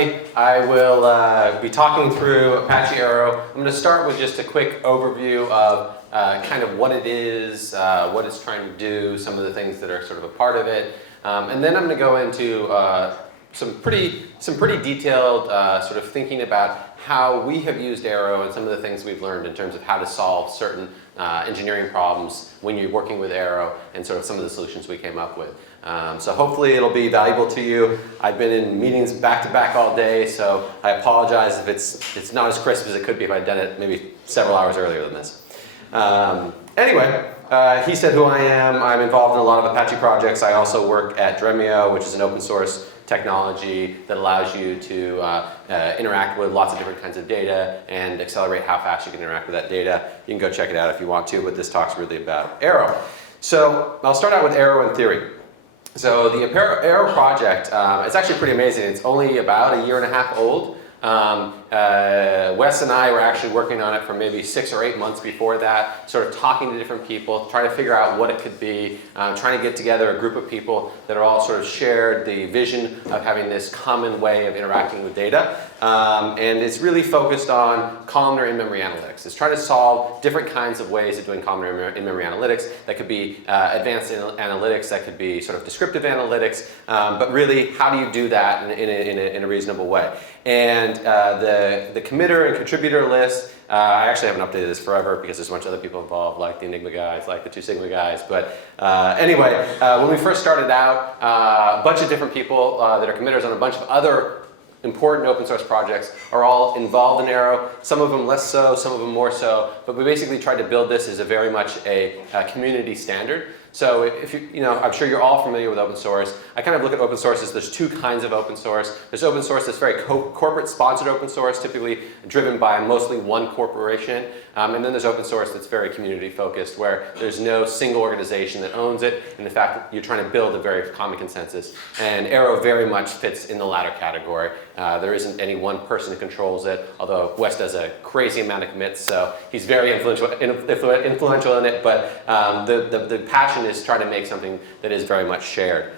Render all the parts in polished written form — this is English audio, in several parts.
everybody. I will be talking through Apache Arrow. I'm going to start with just a quick overview of kind of what it is, what it's trying to do, some of the things that are sort of a part of it. And then I'm going to go into some pretty detailed sort of thinking about how we have used Arrow and some of the things we've learned in terms of how to solve certain engineering problems when you're working with Arrow and sort of some of the solutions we came up with. So hopefully it'll be valuable to you. I've been in meetings back to back all day, so I apologize if it's not as crisp as it could be if I'd done it maybe several hours earlier than this. Anyway, he said who I am. I'm involved in a lot of Apache projects. I also work at Dremio, which is an open source technology that allows you to interact with lots of different kinds of data and accelerate how fast you can interact with that data. You can go check it out if you want to, but this talk's really about Arrow. So I'll start out with Arrow in theory. So the Arrow project, it's actually pretty amazing. It's only about a year and a half old. Wes and I were actually working on it for maybe 6 or 8 months before that, sort of talking to different people, trying to figure out what it could be, trying to get together a group of people that are all sort of shared the vision of having this common way of interacting with data. And it's really focused on columnar in-memory analytics. It's trying to solve different kinds of ways of doing columnar in-memory analytics. That could be advanced analytics, that could be sort of descriptive analytics, but really, how do you do that in a reasonable way? And the committer and contributor list, I actually haven't updated this forever because there's a bunch of other people involved, like the Enigma guys, like the 2 Sigma guys. But anyway, when we first started out, a bunch of different people that are committers on a bunch of other important open source projects are all involved in Arrow. Some of them less so, some of them more so. But we basically tried to build this as a very much a community standard. So if I'm sure you're all familiar with open source. I kind of look at open source as there's 2 kinds of open source. There's open source that's very corporate sponsored open source, typically driven by mostly one corporation. And then there's open source that's very community focused, where there's no single organization that owns it. And in fact, you're trying to build a very common consensus. And Arrow very much fits in the latter category. There isn't any one person who controls it, although Wes does a crazy amount of commits, so he's very influential in it. But the passion is trying to make something that is very much shared.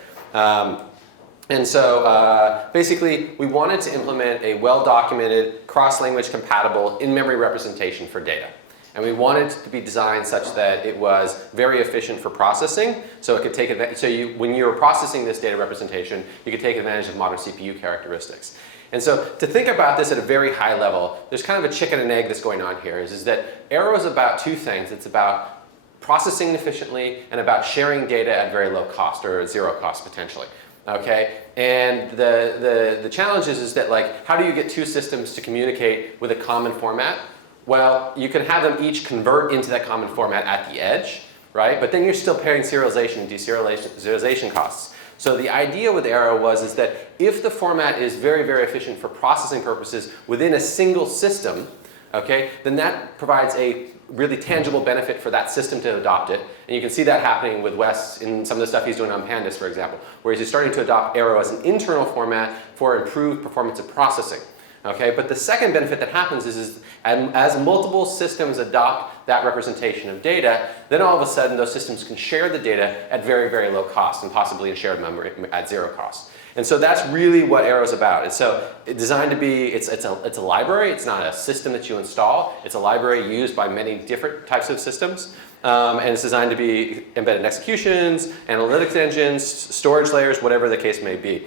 And so basically, we wanted to implement a well-documented, cross-language compatible in-memory representation for data. And we wanted it to be designed such that it was very efficient for processing, so it could take advantage. So when you're processing this data representation, you could take advantage of modern CPU characteristics. And so to think about this at a very high level, there's kind of a chicken and egg that's going on here, is that Arrow is about 2 things. It's about processing efficiently and about sharing data at very low cost, or 0 cost potentially. Okay, and the challenge is that, like, how do you get 2 systems to communicate with a common format? Well, you can have them each convert into that common format at the edge, right? But then you're still paying serialization and deserialization costs. So the idea with Arrow is that if the format is very, very efficient for processing purposes within a single system, okay, then that provides a really tangible benefit for that system to adopt it. And you can see that happening with Wes in some of the stuff he's doing on Pandas, for example, where he's starting to adopt Arrow as an internal format for improved performance of processing. Okay, but the second benefit that happens is as multiple systems adopt that representation of data, then all of a sudden those systems can share the data at very, very low cost, and possibly in shared memory at 0 cost. And so that's really what Arrow's about. And so it's designed to be, it's a library. It's not a system that you install. It's a library used by many different types of systems. And it's designed to be embedded in executions, analytics engines, storage layers, whatever the case may be.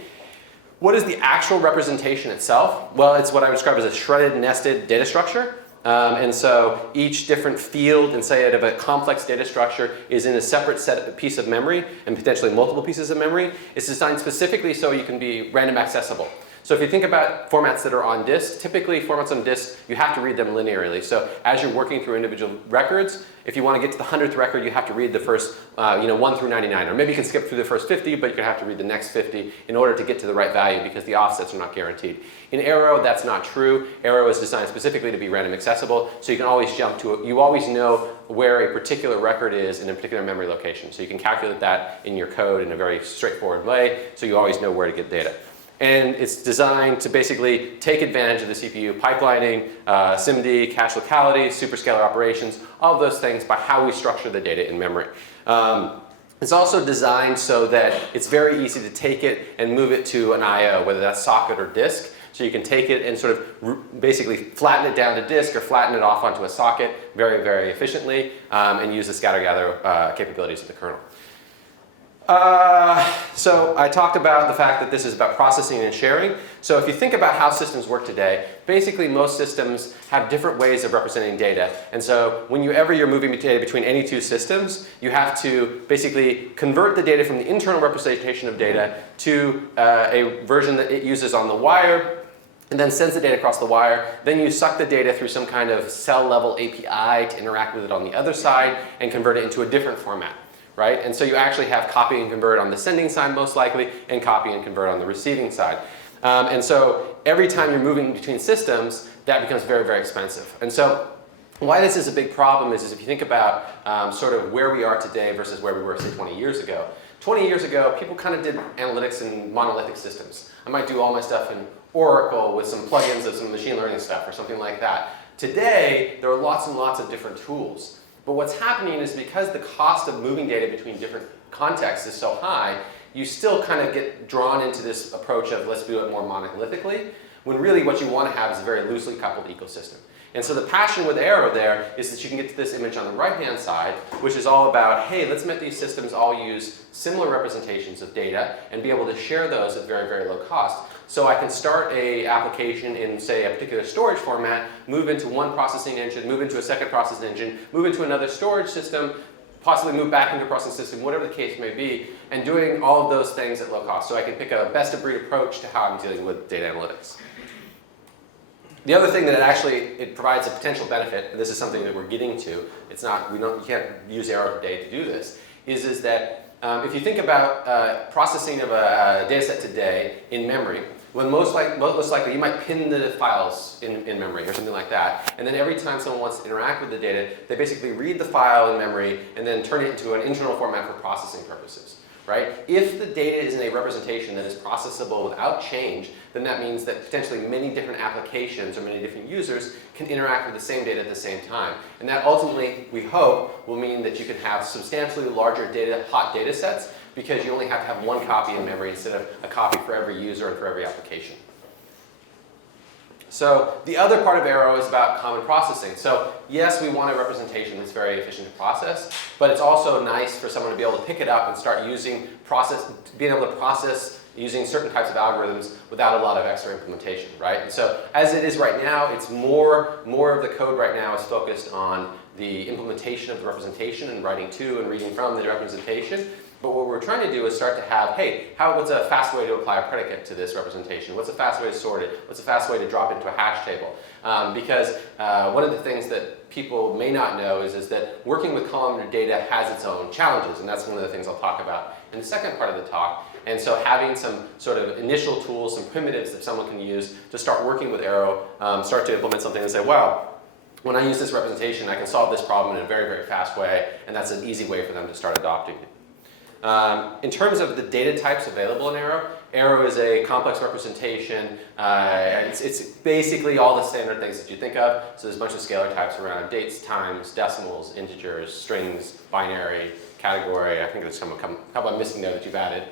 What is the actual representation itself? Well, it's what I would describe as a shredded, nested data structure. And so each different field inside of a complex data structure is in a separate piece of memory, and potentially multiple pieces of memory. It's designed specifically so you can be random accessible. So if you think about formats that are on disk, typically formats on disk, you have to read them linearly. So as you're working through individual records, if you want to get to the 100th record, you have to read the first 1 through 99. Or maybe you can skip through the first 50, but you're going to have to read the next 50 in order to get to the right value, because the offsets are not guaranteed. In Arrow, that's not true. Arrow is designed specifically to be random accessible, so you can always jump to it. You always know where a particular record is in a particular memory location. So you can calculate that in your code in a very straightforward way, so you always know where to get data. And it's designed to basically take advantage of the CPU pipelining, SIMD, cache locality, superscalar operations, all of those things by how we structure the data in memory. It's also designed so that it's very easy to take it and move it to an I/O, whether that's socket or disk. So you can take it and sort of basically flatten it down to disk or flatten it off onto a socket very, very efficiently and use the scatter-gather capabilities of the kernel. So I talked about the fact that this is about processing and sharing. So if you think about how systems work today, basically most systems have different ways of representing data. And so whenever you're moving data between any two systems, you have to basically convert the data from the internal representation of data to a version that it uses on the wire, and then sends the data across the wire. Then you suck the data through some kind of cell-level API to interact with it on the other side and convert it into a different format. Right? And so you actually have copy and convert on the sending side most likely, and copy and convert on the receiving side. And so every time you're moving between systems, that becomes very, very expensive. And so why this is a big problem is if you think about sort of where we are today versus where we were, say, 20 years ago. 20 years ago, people kind of did analytics in monolithic systems. I might do all my stuff in Oracle with some plugins of some machine learning stuff or something like that. Today, there are lots and lots of different tools. But what's happening is because the cost of moving data between different contexts is so high, you still kind of get drawn into this approach of let's do it more monolithically, when really what you want to have is a very loosely coupled ecosystem. And so the passion with Arrow there is that you can get to this image on the right-hand side, which is all about, hey, let's make these systems all use similar representations of data and be able to share those at very, very low cost. So I can start an application in, say, a particular storage format, move into one processing engine, move into a second processing engine, move into another storage system, possibly move back into a processing system, whatever the case may be, and doing all of those things at low cost. So I can pick a best-of-breed approach to how I'm dealing with data analytics. The other thing that it provides a potential benefit, and this is something that we're getting to, you can't use Arrow today to do this, is that if you think about processing of a data set today in memory, when most likely you might pin the files in memory or something like that, and then every time someone wants to interact with the data, they basically read the file in memory and then turn it into an internal format for processing purposes. Right? If the data is in a representation that is processable without change, then that means that potentially many different applications or many different users can interact with the same data at the same time. And that ultimately, we hope, will mean that you can have substantially larger hot data sets because you only have to have one copy in memory instead of a copy for every user and for every application. So the other part of Arrow is about common processing. So yes, we want a representation that's very efficient to process, but it's also nice for someone to be able to pick it up and start being able to process using certain types of algorithms without a lot of extra implementation, right? And so as it is right now, it's more of the code right now is focused on the implementation of the representation and writing to and reading from the representation. But what we're trying to do is start to have, hey, what's a fast way to apply a predicate to this representation? What's a fast way to sort it? What's a fast way to drop it into a hash table? Because one of the things that people may not know is that working with columnar data has its own challenges, and that's one of the things I'll talk about in the second part of the talk. And so having some sort of initial tools, some primitives that someone can use to start working with Arrow, start to implement something and say, wow, when I use this representation, I can solve this problem in a very, very fast way, and that's an easy way for them to start adopting it. In terms of the data types available in Arrow, Arrow is a complex representation. It's basically all the standard things that you think of. So there's a bunch of scalar types around dates, times, decimals, integers, strings, binary, category. I think there's a couple I'm missing there that you've added.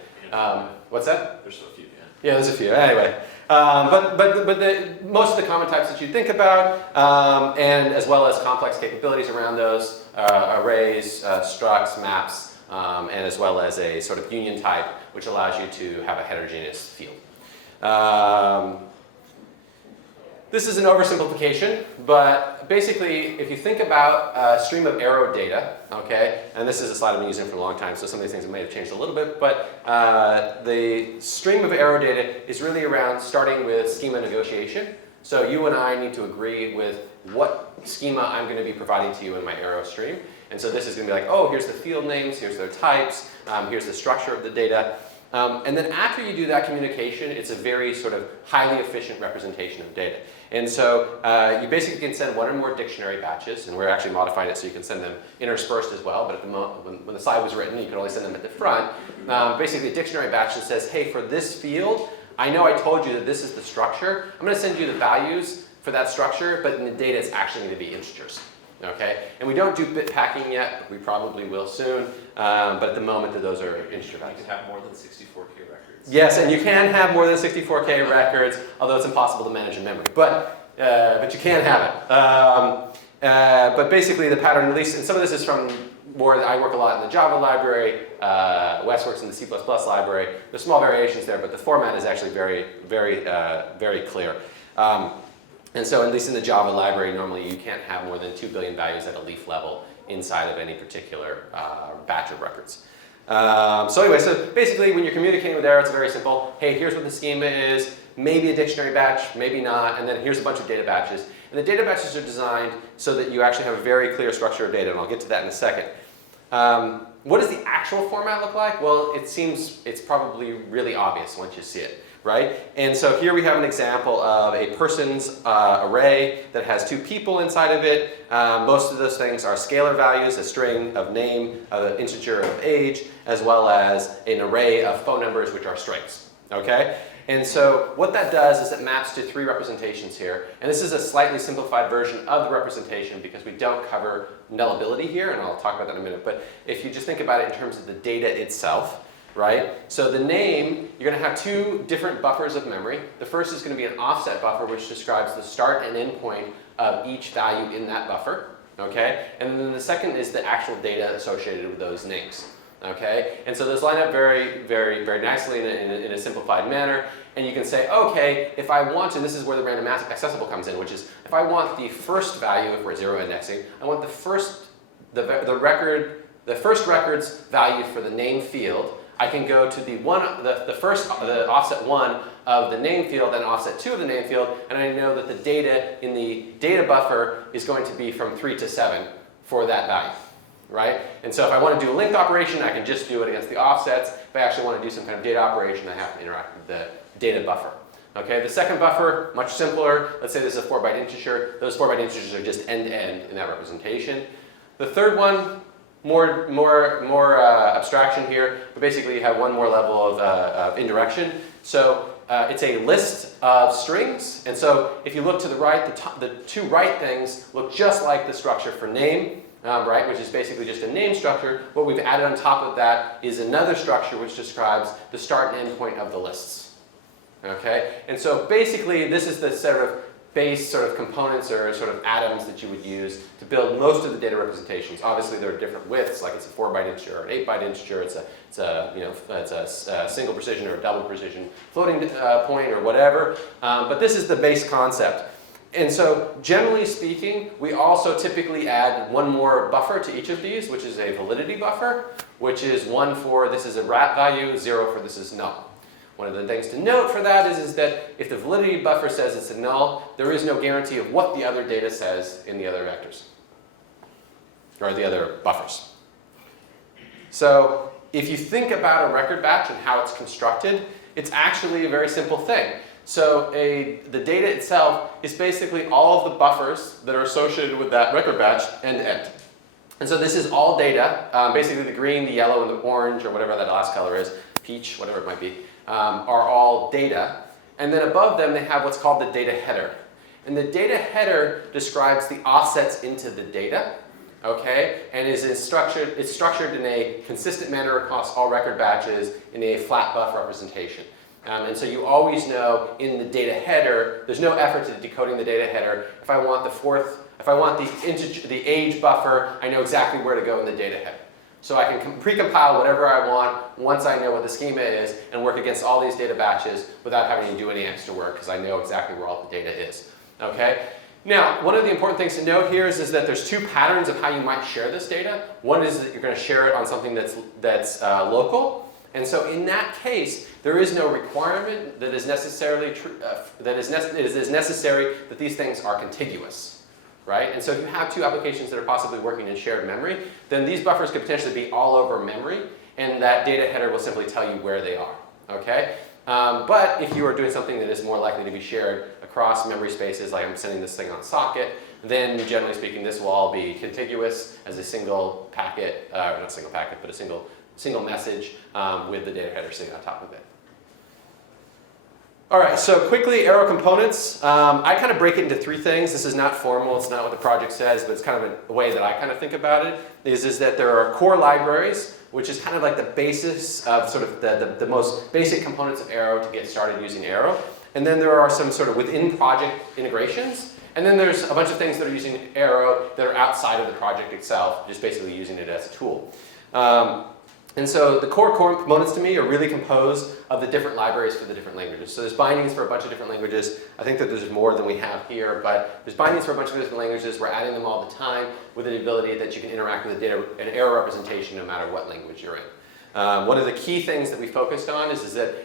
What's that? There's a few, yeah. Yeah, there's a few. Anyway, but most of the common types that you think about, and as well as complex capabilities around those, arrays, structs, maps, and as well as a sort of union type, which allows you to have a heterogeneous field. This is an oversimplification, but basically, if you think about a stream of Arrow data, okay, and this is a slide I've been using for a long time, so some of these things may have changed a little bit, but the stream of Arrow data is really around starting with schema negotiation. So you and I need to agree with what schema I'm going to be providing to you in my Arrow stream. And so this is going to be like, oh, here's the field names, here's their types, here's the structure of the data. And then after you do that communication, it's a very sort of highly efficient representation of data. And so you basically can send one or more dictionary batches, and we're actually modifying it so you can send them interspersed as well, but at the moment, when the slide was written, you could only send them at the front. Basically, a dictionary batch that says, hey, for this field, I know I told you that this is the structure. I'm going to send you the values for that structure, but in the data, it's actually going to be integers. Okay, and we don't do bit packing yet, but we probably will soon. But at the moment, those are integer values. You can have more than 64K records. Yes, and you can have more than 64K records, although it's impossible to manage in memory. But you can have it. But basically the pattern, at least, and some of this is from more, I work a lot in the Java library, Wes works in the C++ library. There's small variations there, but the format is actually very, very clear. And so at least in the Java library, normally you can't have more than 2 billion values at a leaf level inside of any particular batch of records. So anyway, so basically when you're communicating with Arrow, it's very simple. Hey, here's what the schema is, maybe a dictionary batch, maybe not, and then here's a bunch of data batches. And the data batches are designed so that you actually have a very clear structure of data, and I'll get to that in a second. What does the actual format look like? Well, it seems it's probably really obvious once you see it, right? And so here we have an example of a person's array that has 2 people inside of it. Most of those things are scalar values, a string of name, an integer of age, as well as an array of phone numbers, which are strings, okay? And so what that does is it maps to 3 representations here. And this is a slightly simplified version of the representation because we don't cover nullability here, and I'll talk about that in a minute. But if you just think about it in terms of the data itself, right? So the name, you're going to have 2 different buffers of memory. The first is going to be an offset buffer, which describes the start and end point of each value in that buffer, okay? And then the second is the actual data associated with those names. Okay, and so those line up very, very, very nicely in a simplified manner. And you can say, okay, if I want to, this is where the random accessible comes in, which is if I want the first value, if we're 0 indexing, I want the first record's value for the name field. I can go to the offset 1 of the name field and offset 2 of the name field, and I know that the data in the data buffer is going to be from 3 to 7 for that value. Right? And so if I want to do a linked operation, I can just do it against the offsets. If I actually want to do some kind of data operation, I have to interact with the data buffer. Okay, the second buffer, much simpler. Let's say this is a 4-byte integer. Those 4-byte integers are just end-to-end in that representation. The third one, more abstraction here, but basically you have one more level of indirection. So it's a list of strings, and so if you look to the right, the 2 right things look just like the structure for name. Right, which is basically just a name structure. What we've added on top of that is another structure which describes the start and end point of the lists. Okay, and so basically this is the sort of base sort of components or sort of atoms that you would use to build most of the data representations. Obviously there are different widths, like it's a 4-byte integer or an 8-byte integer. It's a single precision or a double precision floating point or whatever. But this is the base concept. And so, generally speaking, we also typically add one more buffer to each of these, which is a validity buffer, which is 1 for this is a rat value, 0 for this is null. One of the things to note for that is that if the validity buffer says it's a null, there is no guarantee of what the other data says in the other vectors, or the other buffers. So, if you think about a record batch and how it's constructed, it's actually a very simple thing. So the data itself is basically all of the buffers that are associated with that record batch end to end. And so this is all data, basically the green, the yellow, and the orange, or whatever that last color is, peach, whatever it might be, are all data. And then above them they have what's called the data header. And the data header describes the offsets into the data, okay? And it's structured in a consistent manner across all record batches in a flat buff representation. And so you always know in the data header, there's no effort to decoding the data header. If I want the age buffer, I know exactly where to go in the data header. So I can precompile whatever I want once I know what the schema is and work against all these data batches without having to do any extra work because I know exactly where all the data is. Okay? Now, one of the important things to note here is that there's 2 patterns of how you might share this data. One is that you're going to share it on something that's local. And so in that case, there is no requirement that is necessary that these things are contiguous, right? And so if you have 2 applications that are possibly working in shared memory, then these buffers could potentially be all over memory, and that data header will simply tell you where they are, okay? But if you are doing something that is more likely to be shared across memory spaces, like I'm sending this thing on socket, then generally speaking, this will all be contiguous as a single packet, not single packet, but a single message with the data header sitting on top of it. All right, so quickly, Arrow components. I kind of break it into 3 things. This is not formal, it's not what the project says, but it's kind of a way that I kind of think about it, is that there are core libraries, which is kind of like the basis of sort of the most basic components of Arrow to get started using Arrow. And then there are some sort of within project integrations. And then there's a bunch of things that are using Arrow that are outside of the project itself, just basically using it as a tool. And so the core components to me are really composed of the different libraries for the different languages. So there's bindings for a bunch of different languages. I think that there's more than we have here, but there's bindings for a bunch of different languages. We're adding them all the time with the ability that you can interact with the data and Arrow representation no matter what language you're in. One of the key things that we focused on is that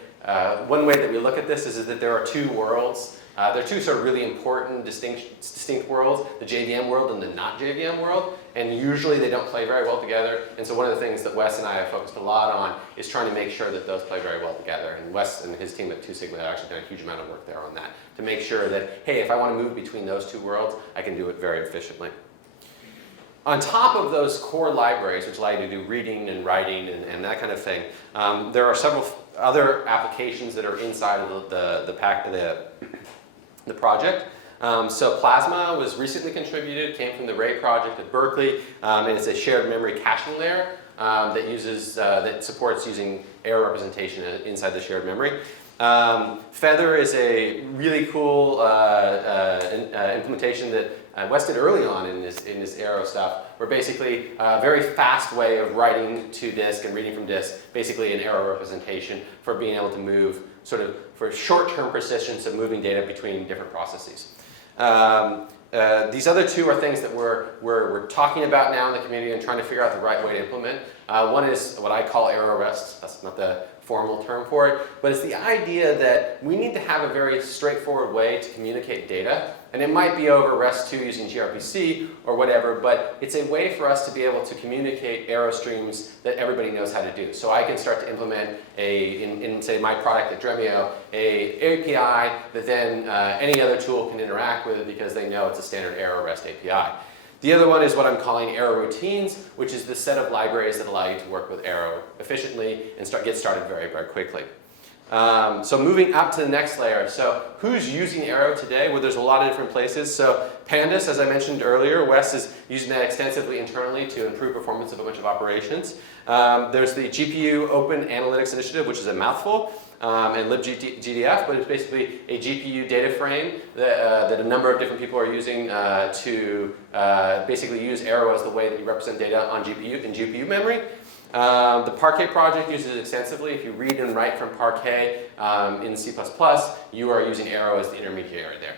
one way that we look at this is that there are two worlds. There are two sort of really important distinct worlds, the JVM world and the not JVM world, and usually they don't play very well together. And so one of the things that Wes and I have focused a lot on is trying to make sure that those play very well together. And Wes and his team at 2 Sigma have actually done a huge amount of work there on that to make sure that, hey, if I want to move between those two worlds, I can do it very efficiently. On top of those core libraries, which allow you to do reading and writing and that kind of thing, there are several other applications that are inside of the project. So Plasma was recently contributed, came from the Ray project at Berkeley, and it's a shared memory caching layer that supports using Arrow representation inside the shared memory. Feather is a really cool implementation that Wes did early on in his Arrow stuff, where basically a very fast way of writing to disk and reading from disk, basically an Arrow representation for being able to move sort of for short-term persistence of moving data between different processes. These other two are things that we're talking about now in the community and trying to figure out the right way to implement. One is what I call Arrow REST. That's not the formal term for it, but it's the idea that we need to have a very straightforward way to communicate data. And it might be over REST2 using gRPC or whatever, but it's a way for us to be able to communicate Arrow streams that everybody knows how to do. So I can start to implement in say my product at Dremio, a API that then any other tool can interact with because they know it's a standard Arrow REST API. The other one is what I'm calling Arrow Routines, which is the set of libraries that allow you to work with Arrow efficiently and get started very, very quickly. So moving up to the next layer. So who's using Arrow today? Well, there's a lot of different places. So Pandas, as I mentioned earlier, Wes is using that extensively internally to improve performance of a bunch of operations. There's the GPU Open Analytics Initiative, which is a mouthful, and libGDF, but it's basically a GPU data frame that a number of different people are using to basically use Arrow as the way that you represent data on GPU in GPU memory. The Parquet project uses it extensively. If you read and write from Parquet in C++, you are using Arrow as the intermediary there.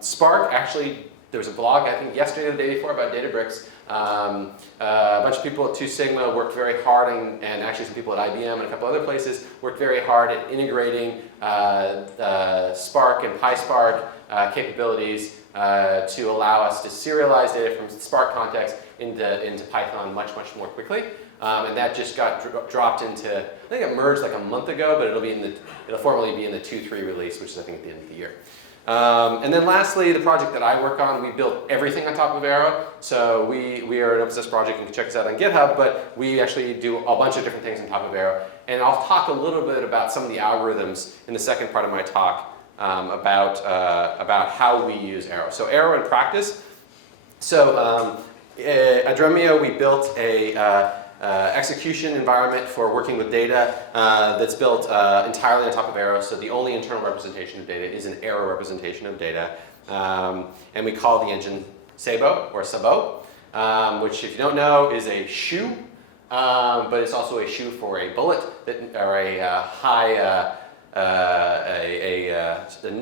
Spark, actually, there was a blog, I think yesterday or the day before, about Databricks. A bunch of people at 2 Sigma worked very hard, and actually some people at IBM and a couple other places worked very hard at integrating Spark and PySpark capabilities to allow us to serialize data from Spark context into Python much, much more quickly. And that just got dropped into, I think it merged like a month ago, but it'll formally be in the 2.3 release, which is I think at the end of the year. And then lastly, the project that I work on, we built everything on top of Arrow. So we are an open source project, you can check us out on GitHub, but we actually do a bunch of different things on top of Arrow. And I'll talk a little bit about some of the algorithms in the second part of my talk about how we use Arrow. So Arrow in practice. So at Dremio, we built a execution environment for working with data that's built entirely on top of Arrow. So the only internal representation of data is an Arrow representation of data. And we call the engine Sabo, or Sabo, which if you don't know is a shoe, but it's also a shoe for a bullet or a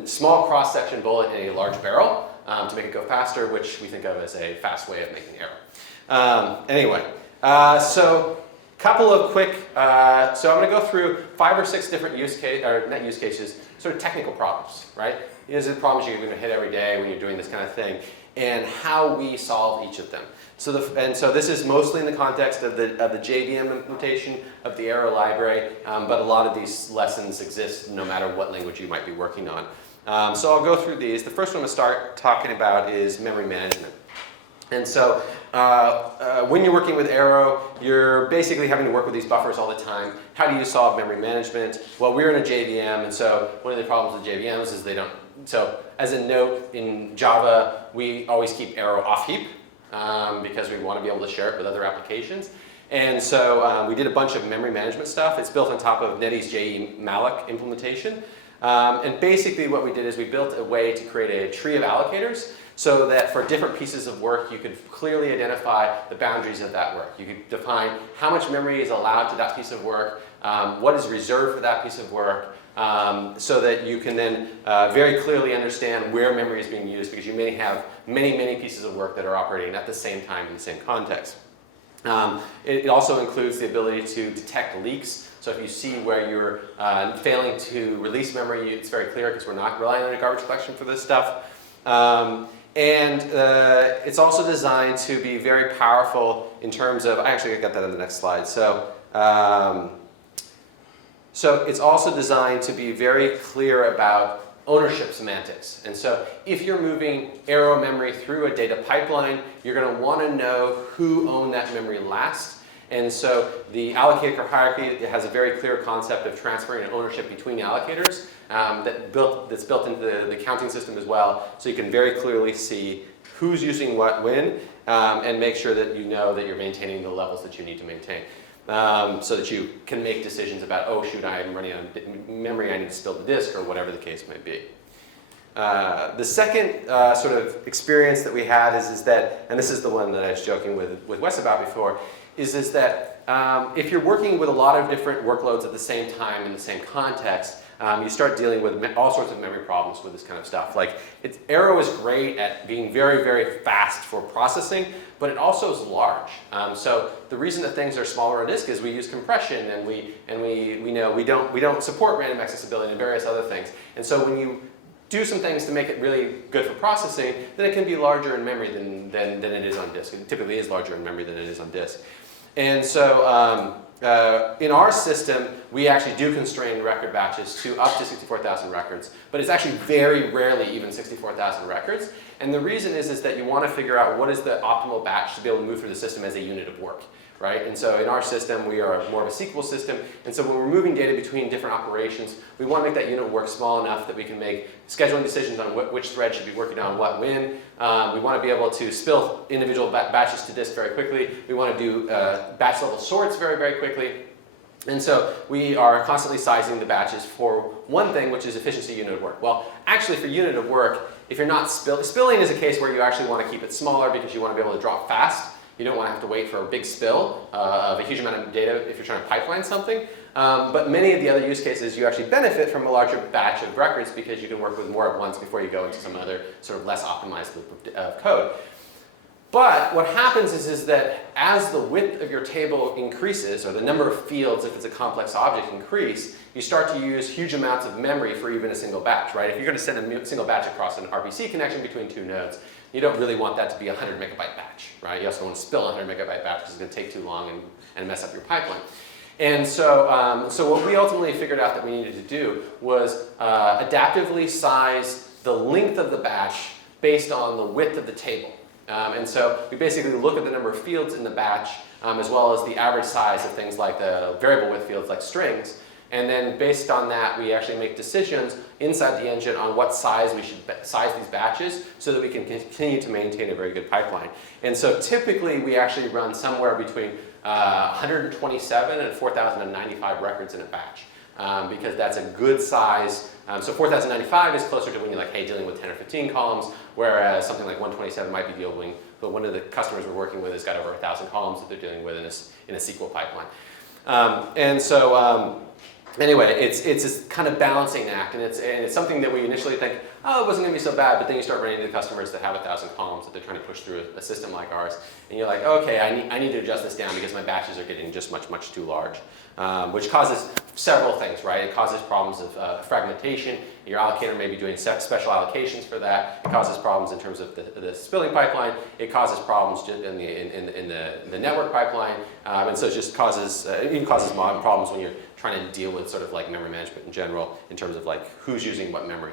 small cross-section bullet in a large barrel to make it go faster, which we think of as a fast way of making Arrow. Anyway. So couple of quick, so I'm going to go through 5 or 6 different not use cases, sort of technical problems, right? These are the problems you're going to hit every day when you're doing this kind of thing, and how we solve each of them. So this is mostly in the context of the JVM implementation of the Arrow library, but a lot of these lessons exist no matter what language you might be working on. So I'll go through these. The first one to start talking about is memory management. And so when you're working with Arrow, you're basically having to work with these buffers all the time. How do you solve memory management? Well, we're in a JVM, and so one of the problems with JVMs is they don't. So as a note, in Java, we always keep Arrow off heap because we want to be able to share it with other applications. And so we did a bunch of memory management stuff. It's built on top of NetEase JE malloc implementation. And basically what we did is we built a way to create a tree of allocators so that for different pieces of work, you could clearly identify the boundaries of that work. You could define how much memory is allowed to that piece of work, what is reserved for that piece of work, so that you can then very clearly understand where memory is being used, because you may have many, many pieces of work that are operating at the same time in the same context. It also includes the ability to detect leaks. So if you see where you're failing to release memory, it's very clear because we're not relying on a garbage collection for this stuff. It's also designed to be very powerful in terms of, I got that on the next slide. So it's also designed to be very clear about ownership semantics. And so if you're moving Arrow memory through a data pipeline, you're going to want to know who owned that memory last. And so the allocator hierarchy has a very clear concept of transferring an ownership between allocators that's built into the counting system as well. So you can very clearly see who's using what when, and make sure that you know that you're maintaining the levels that you need to maintain. So that you can make decisions about, oh shoot, I'm running out of memory, I need to spill the disk, or whatever the case might be. The second sort of experience that we had is that, and this is the one that I was joking with Wes about before, is that if you're working with a lot of different workloads at the same time in the same context, you start dealing with all sorts of memory problems with this kind of stuff. Like, Arrow is great at being very, very fast for processing, but it also is large. So the reason that things are smaller on disk is we use compression, and we don't support random accessibility and various other things. And so when you do some things to make it really good for processing, then it can be larger in memory than it is on disk. It typically is larger in memory than it is on disk. And so in our system, we actually do constrain record batches to up to 64,000 records, but it's actually very rarely even 64,000 records. And the reason is that you want to figure out what is the optimal batch to be able to move through the system as a unit of work, right? And so in our system, we are more of a SQL system. And so when we're moving data between different operations, we want to make that unit of work small enough that we can make scheduling decisions on which thread should be working on what when. We want to be able to spill individual batches to disk very quickly. We want to do batch level sorts very, very quickly. And so we are constantly sizing the batches for one thing, which is efficiency unit of work. Well, actually for unit of work, if you're not spilling is a case where you actually want to keep it smaller because you want to be able to drop fast. You don't want to have to wait for a big spill of a huge amount of data if you're trying to pipeline something. But many of the other use cases, you actually benefit from a larger batch of records because you can work with more at once before you go into some other sort of less optimized loop of code. But what happens is that as the width of your table increases, or the number of fields, if it's a complex object, increase, you start to use huge amounts of memory for even a single batch, right? If you're going to send a single batch across an RPC connection between two nodes, you don't really want that to be a 100 megabyte batch, right? You also don't want to spill a 100 megabyte batch because it's going to take too long and mess up your pipeline. And so, so what we ultimately figured out that we needed to do was adaptively size the length of the batch based on the width of the table. And so we basically look at the number of fields in the batch as well as the average size of things like the variable width fields like strings. And then based on that, we actually make decisions inside the engine on what size we should size these batches so that we can continue to maintain a very good pipeline. And so typically we actually run somewhere between 127 and 4,095 records in a batch because that's a good size. So 4,095 is closer to when you're like, hey, dealing with 10 or 15 columns, whereas something like 127 might be dealing, but one of the customers we're working with has got over 1,000 columns that they're dealing with in a SQL pipeline. Anyway, it's this kind of balancing act, and it's something that we initially think, oh, it wasn't going to be so bad, but then you start running into customers that have 1,000 columns that they're trying to push through a system like ours, and you're like, okay, I need to adjust this down because my batches are getting just much too large, which causes several things, right? It causes problems of fragmentation. Your allocator may be doing special allocations for that. It causes problems in terms of the spilling pipeline. It causes problems in the network pipeline, and so it just causes even causes problems when you're trying to deal with sort of like memory management in general in terms of like who's using what memory.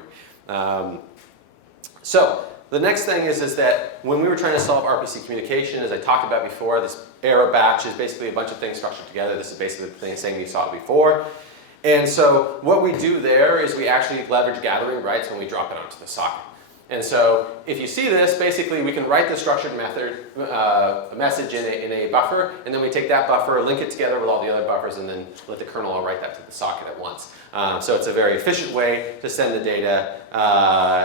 So the next thing is that when we were trying to solve RPC communication, as I talked about before, this Arrow batch is basically a bunch of things structured together. This is basically the thing you saw before. And so what we do there is we actually leverage gathering rights when we drop it onto the socket. And so if you see this, basically we can write the structured message in a buffer, and then we take that buffer, link it together with all the other buffers, and then let the kernel all write that to the socket at once. So it's a very efficient way to send the data.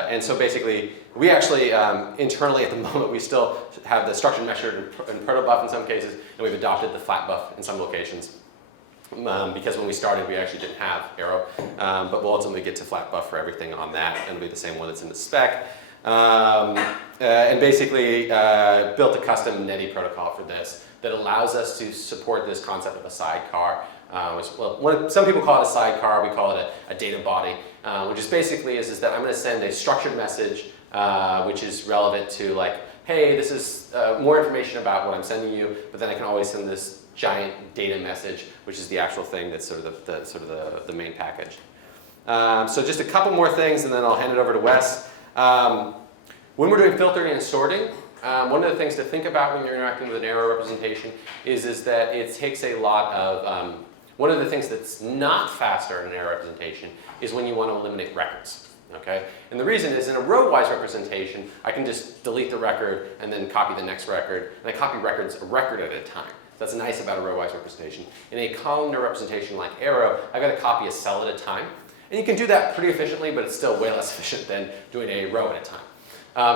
And so basically, we actually, internally at the moment, we still have the structured message and protobuf in some cases, and we've adopted the flat buff in some locations. Because when we started, we actually didn't have Arrow, but we'll ultimately get to flat buff for everything on that, and it'll be the same one that's in the spec. And basically built a custom Netty protocol for this that allows us to support this concept of a sidecar. Some people call it a sidecar, we call it a data body, which is basically is that I'm going to send a structured message which is relevant to like, hey, this is more information about what I'm sending you, but then I can always send this giant data message, which is the actual thing that's sort of the main package. So just a couple more things, and then I'll hand it over to Wes. When we're doing filtering and sorting, one of the things to think about when you're interacting with an arrow representation is that it takes a lot of, one of the things that's not faster in an arrow representation is when you want to eliminate records. Okay? And the reason is in a row-wise representation, I can just delete the record and then copy the next record, and I copy records a record at a time. That's nice about a row-wise representation. In a columnar representation like Arrow, I've got to copy a cell at a time. And you can do that pretty efficiently, but it's still way less efficient than doing a row at a time.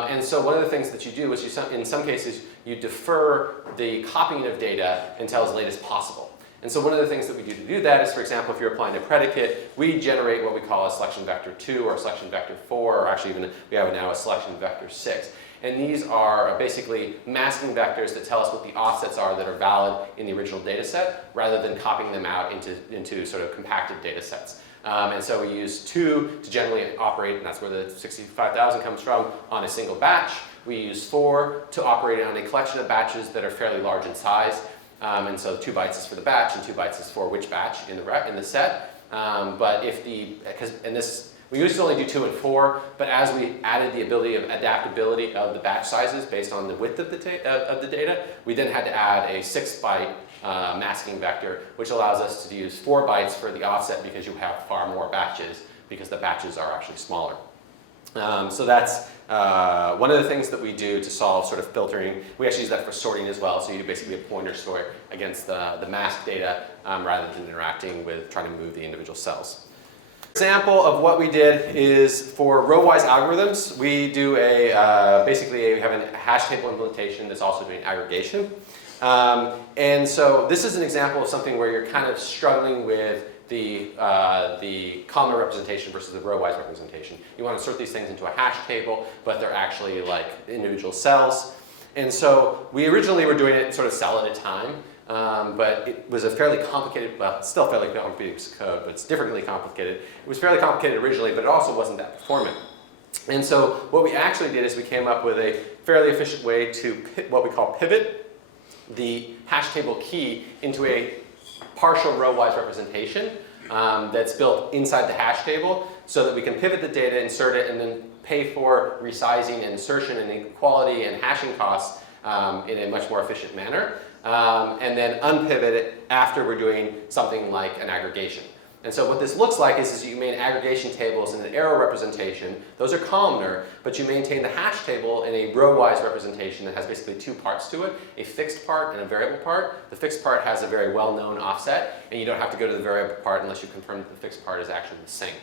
And so one of the things that you do is in some cases, you defer the copying of data until as late as possible. And so one of the things that we do to do that is, for example, if you're applying a predicate, we generate what we call a selection vector 2 or a selection vector 4, or actually even we have now a selection vector 6. And these are basically masking vectors that tell us what the offsets are that are valid in the original data set, rather than copying them out into sort of compacted data sets. And so we use 2 to generally operate, and that's where the 65,000 comes from, on a single batch. We use 4 to operate on a collection of batches that are fairly large in size. And so 2 bytes is for the batch, and 2 bytes is for which batch in the set. But if we used to only do 2 and 4, but as we added the ability of adaptability of the batch sizes based on the width of the data, we then had to add a 6-byte masking vector, which allows us to use 4 bytes for the offset because you have far more batches, because the batches are actually smaller. So that's one of the things that we do to solve sort of filtering. We actually use that for sorting as well, so you do basically a pointer sort against the masked data rather than interacting with trying to move the individual cells. Example of what we did is for Rowwise Algorithms, we do basically we have a hash table implementation that's also doing aggregation. And so this is an example of something where you're kind of struggling with the columnar representation versus the row-wise representation. You want to sort these things into a hash table, but they're actually like individual cells. And so we originally were doing it sort of cell at a time. But it was a fairly complicated, well, it's still fairly complicated piece of code, but it's differently complicated. It was fairly complicated originally, but it also wasn't that performant. And so what we actually did is we came up with a fairly efficient way to what we call pivot the hash table key into a partial row-wise representation that's built inside the hash table so that we can pivot the data, insert it, and then pay for resizing and insertion and equality and hashing costs in a much more efficient manner. And then unpivot it after we're doing something like an aggregation. And so what this looks like is you maintain aggregation tables in an arrow representation. Those are columnar, but you maintain the hash table in a row-wise representation that has basically 2 parts to it, a fixed part and a variable part. The fixed part has a very well-known offset, and you don't have to go to the variable part unless you confirm that the fixed part is actually the same.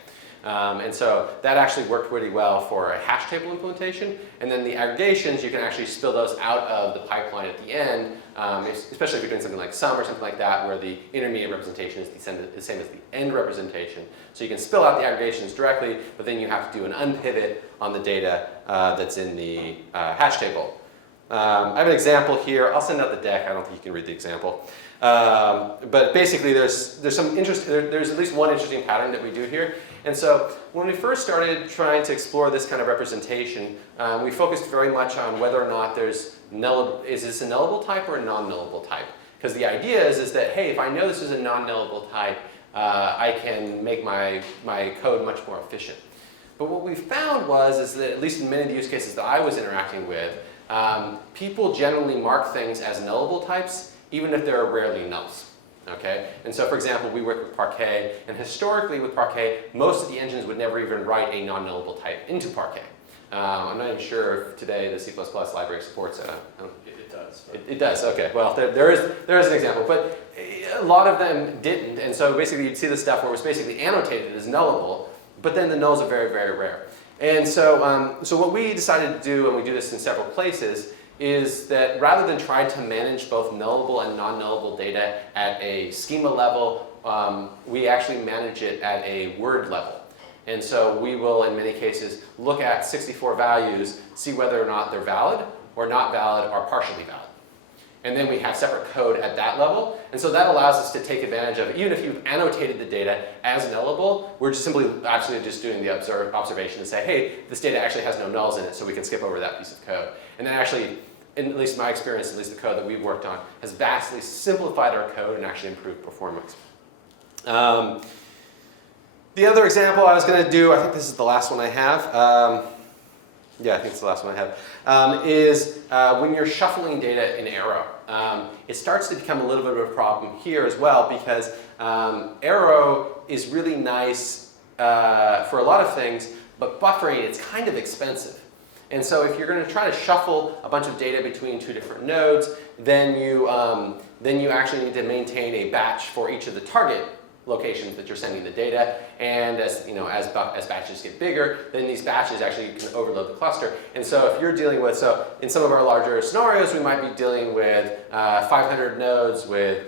And so that actually worked pretty well for a hash table implementation. And then the aggregations, you can actually spill those out of the pipeline at the end, especially if you're doing something like sum or something like that, where the intermediate representation is the same as the end representation. So you can spill out the aggregations directly, but then you have to do an unpivot on the data that's in the hash table. I have an example here. I'll send out the deck. I don't think you can read the example. But basically, there's at least one interesting pattern that we do here. And so when we first started trying to explore this kind of representation, we focused very much on whether or not is this a nullable type or a non-nullable type? Because the idea is that, hey, if I know this is a non-nullable type, I can make my code much more efficient. But what we found is that, at least in many of the use cases that I was interacting with, people generally mark things as nullable types, even if there are rarely nulls. Okay? And so, for example, we work with Parquet, and historically with Parquet, most of the engines would never even write a non-nullable type into Parquet. I'm not even sure if today the C++ library supports it. It does. It does, okay. Well, there is an example, but a lot of them didn't, and so basically you'd see the stuff where it was basically annotated as nullable, but then the nulls are very, very rare. And so, so what we decided to do, and we do this in several places, is that rather than try to manage both nullable and non-nullable data at a schema level, we actually manage it at a word level. And so we will, in many cases, look at 64 values, see whether or not they're valid or not valid or partially valid. And then we have separate code at that level. And so that allows us to take advantage of, even if you've annotated the data as nullable, we're just simply actually just doing the observation and say, hey, this data actually has no nulls in it, so we can skip over that piece of code. And then actually, in at least my experience, at least the code that we've worked on, has vastly simplified our code and actually improved performance. The other example I was going to do, I think this is the last one I have. Yeah, I think it's the last one I have, is when you're shuffling data in Arrow. It starts to become a little bit of a problem here as well because Arrow is really nice for a lot of things, but buffering, it's kind of expensive. And so if you're going to try to shuffle a bunch of data between two different nodes, then you actually need to maintain a batch for each of the target locations that you're sending the data, and as you know, as batches get bigger, then these batches actually can overload the cluster. And so if you're dealing with, so in some of our larger scenarios, we might be dealing with 500 nodes with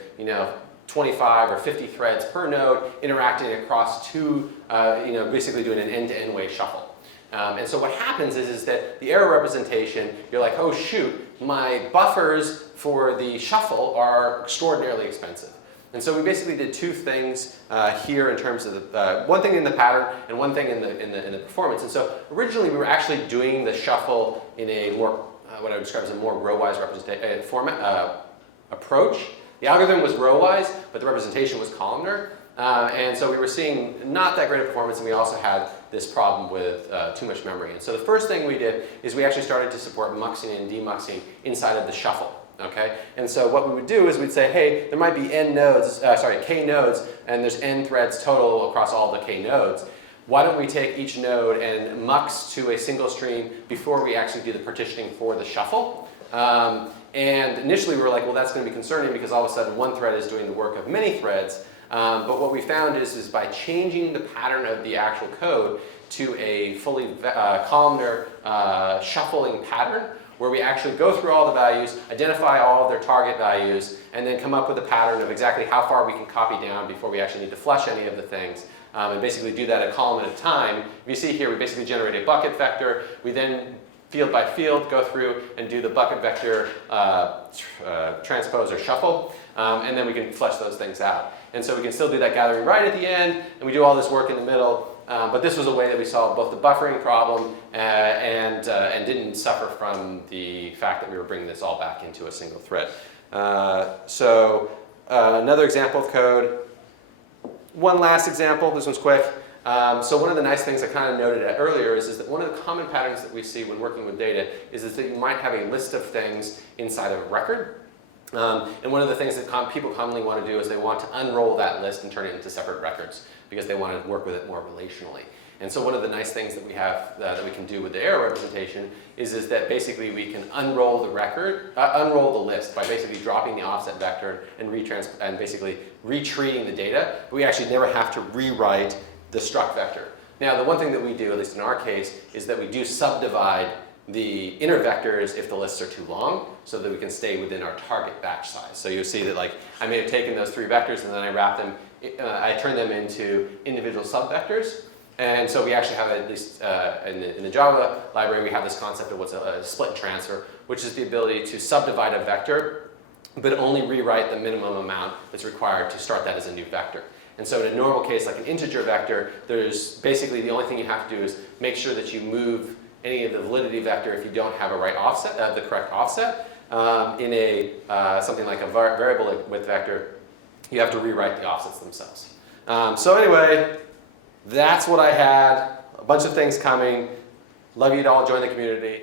25 or 50 threads per node interacting across two, basically doing an end-to-end way shuffle. And so what happens is that the error representation, you're like, oh shoot, my buffers for the shuffle are extraordinarily expensive. And so we basically did two things here in terms of the one thing in the pattern and one thing in the performance. And so originally we were actually doing the shuffle in a more what I would describe as a more row-wise approach. The algorithm was row-wise, but the representation was columnar. And so we were seeing not that great a performance, and we also had this problem with too much memory. And so the first thing we did is we actually started to support muxing and demuxing inside of the shuffle. Okay, and so what we would do is we'd say, hey, there might be k nodes, and there's n threads total across all the k nodes. Why don't we take each node and mux to a single stream before we actually do the partitioning for the shuffle? And initially we were like, well, that's going to be concerning because all of a sudden one thread is doing the work of many threads. But what we found is by changing the pattern of the actual code to a fully columnar shuffling pattern, where we actually go through all the values, identify all of their target values, and then come up with a pattern of exactly how far we can copy down before we actually need to flush any of the things, and basically do that a column at a time. If you see here, we basically generate a bucket vector. We then, field by field, go through and do the bucket vector transpose or shuffle, and then we can flush those things out. And so we can still do that gathering right at the end, and we do all this work in the middle. But this was a way that we solved both the buffering problem and didn't suffer from the fact that we were bringing this all back into a single thread. Another example of code. One last example, this one's quick. So one of the nice things I kind of noted earlier is that one of the common patterns that we see when working with data is that you might have a list of things inside of a record. And one of the things that people commonly want to do is they want to unroll that list and turn it into separate records because they want to work with it more relationally. And so one of the nice things that we have that we can do with the arrow representation is that basically we can unroll the record, unroll the list by basically dropping the offset vector and basically retreating the data. But we actually never have to rewrite the struct vector. Now the one thing that we do, at least in our case, is that we do subdivide the inner vectors if the lists are too long, so that we can stay within our target batch size. So you'll see that I may have taken those three vectors and then I wrap them, I turn them into individual subvectors. And so we actually have, at least in the Java library, we have this concept of what's a split and transfer, which is the ability to subdivide a vector, but only rewrite the minimum amount that's required to start that as a new vector. And so in a normal case, like an integer vector, there's basically the only thing you have to do is make sure that you move any of the validity vector if you don't have a right offset, the correct offset. In something like a variable width vector, you have to rewrite the offsets themselves. So anyway, that's what I had. A bunch of things coming. Love you to all join the community.